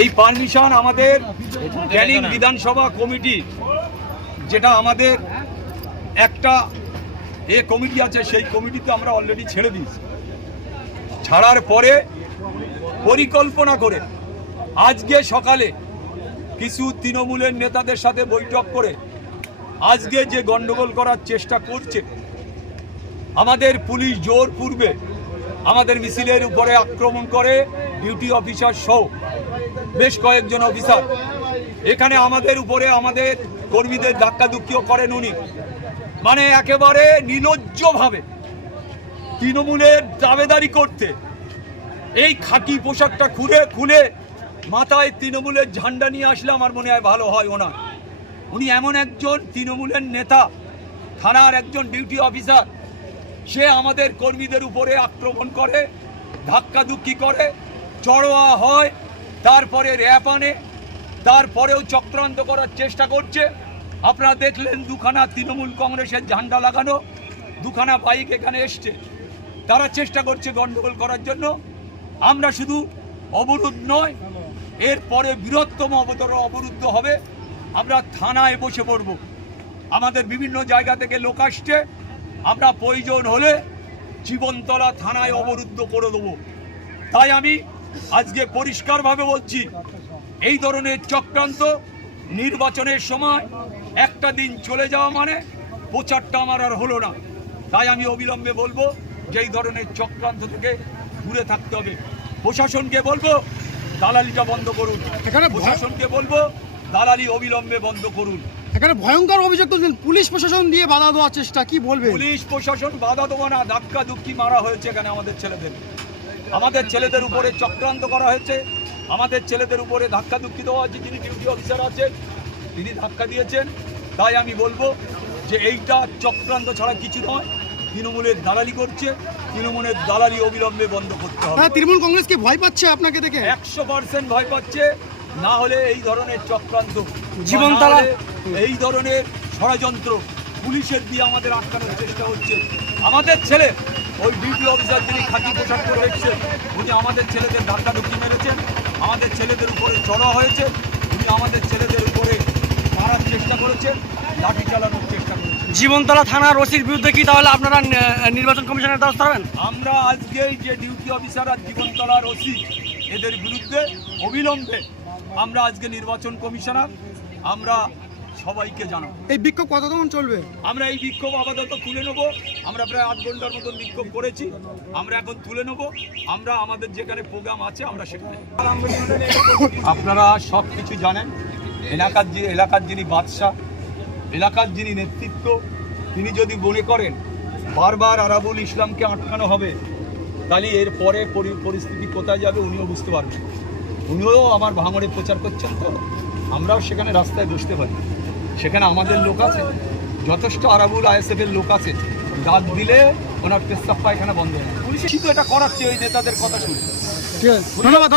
এই পারমিশন আমাদের ক্যানিং বিধানসভা কমিটি, যেটা আমাদের একটা কমিটি আছে, সেই কমিটিতে আমরা অলরেডি ছেড়ে দিয়েছি। ছাড়ার পরে পরিকল্পনা করে আজকে সকালে কিছু তৃণমূলের নেতাদের সাথে বৈঠক করে আজকে যে গন্ডগোল করার চেষ্টা করছে, আমাদের পুলিশ জোর পূর্বে আমাদের মিছিলের উপরে আক্রমণ করে ডিউটি অফিসার সহ বেশ কয়েকজন অফিসার। এখানে আমাদের উপরে আমাদের কর্মীদের ধাক্কাধুক্কিও করেন উনি, মানে একেবারে নির্লজ্জভাবে তৃণমূলের দাবেদারি করতে এই খাকি পোশাকটা খুলে মাথায় তৃণমূলের ঝান্ডা নিয়ে আসলে আমার মনে হয় ভালো হয়। উনি এমন একজন তৃণমূলের নেতা, থানার একজন ডিউটি অফিসার, সে আমাদের কর্মীদের উপরে আক্রমণ করে, ধাক্কাধুক্কি করে, চড়োয়া হয়, তারপরে র্যাপ আনে, তারপরেও চক্রান্ত করার চেষ্টা করছে। আপনারা দেখলেন দুখানা তৃণমূল কংগ্রেসের ঝান্ডা লাগানো দুখানা বাইক এখানে এসছে, তারা চেষ্টা করছে গন্ডগোল করার জন্য। আমরা শুধু অবরোধ নয়, এরপরে বৃহত্তম অবরুদ্ধ হবে। আমরা থানায় বসে পড়ব, আমাদের বিভিন্ন জায়গা থেকে লোক আসছে, আমরা প্রয়োজন হলে জীবনতলা থানায় অবরুদ্ধ করে দেবো। তাই আমি আজকে পরিষ্কারভাবে বলছি, এই ধরনের চক্রান্ত নির্বাচনের সময় একটা দিন চলে যাওয়া মানে প্রচারটা আমার আর হলো না। তাই আমি অবিলম্বে বলবো যে এই ধরনের চক্রান্ত থেকে দূরে থাকতে হবে। প্রশাসনকে বলবো দালালিটা বন্ধ করুন, প্রশাসনকে বলবো দালালি অবিলম্বে বন্ধ করুন। এখানে ভয়ঙ্কর অভিযোগ তুলছেন পুলিশ প্রশাসন দিয়ে বাধা দেওয়ার চেষ্টা, কি বলবে? পুলিশ প্রশাসন বাধা দেবো না, ধাক্কাধুক্কি মারা হয়েছে এখানে আমাদের ছেলেদের উপরে চক্রান্ত করা হয়েছে, আমাদের ছেলেদের উপরে ধাক্কাধুক্কি দেওয়া হয়েছে। যিনি ডিউটি অফিসার আছেন তিনি ধাক্কা দিয়েছেন। তাই আমি বলবো যে এইটা চক্রান্ত ছাড়া কিছু নয়, তৃণমূলের দালালি করছে, তৃণমূলের দালালি অবিলম্বে বন্ধ করতে হবে। তৃণমূল কংগ্রেস কি ভয় পাচ্ছে আপনাকে দেখে? 100% ভয় পাচ্ছে। না হলে এই ধরনের চক্রান্ত, জীবনতলা এই ধরনের ষড়যন্ত্র পুলিশের দিয়ে আমাদের আটকানোর চেষ্টা হচ্ছে। আমাদের ছেলে ওই ডিউটি অফিসার যিনি খাকি পোশাক করে এসেছেন, উনি আমাদের ছেলেদের ধাক্কাধুক্কি মেরেছেন, আমাদের ছেলেদের উপরে চড়া হয়েছে, উনি আমাদের ছেলেদের উপরে মারার চেষ্টা করেছেন, লাঠি চালানোর চেষ্টা করেছেন। জীবনতলা থানার ওসির বিরুদ্ধে কি তাহলে আপনারা নির্বাচন কমিশনের দ্বারস্থ হবেন? আমরা আজকেই যে ডিউটি অফিসার আর জীবনতলার ওসি এদের বিরুদ্ধে অবিলম্বে আমরা আজকে নির্বাচন কমিশনার আমরা সবাইকে জানাবো। এই বিক্ষোভ কতক্ষণ চলবে? আমরা এই বিক্ষোভ আপাতত তুলে নেব। আমরা প্রায় 8 ঘন্টার মতন বিক্ষোভ করেছি, আমরা এখন তুলে নেব। আমরা আমাদের যেখানে প্রোগ্রাম আছে আমরা সেখানে। আপনারা সব কিছু জানেন। এলাকার যিনি বাদশাহ, এলাকার যিনি নেতৃত্ব, তিনি যদি মনে করেন বারবার আরাবুল ইসলামকে আটকানো হবে, তাহলে এর পরে পরিস্থিতি কোথায় যাবে উনিও বুঝতে পারবেন। উনিও আমার ভাঙড়ে প্রচার করছেন, তো আমরাও সেখানে রাস্তায় বসতে পারি। সেখানে আমাদের লোক আছে, যথেষ্ট আরাবুল আইএসএফের লোক আছে, ডাক দিলে ওনার পেশাব পায়খানা বন্ধ হয়। পুলিশ কিন্তু এটা করাচ্ছে ওই নেতাদের কথা শুনে। ধন্যবাদ।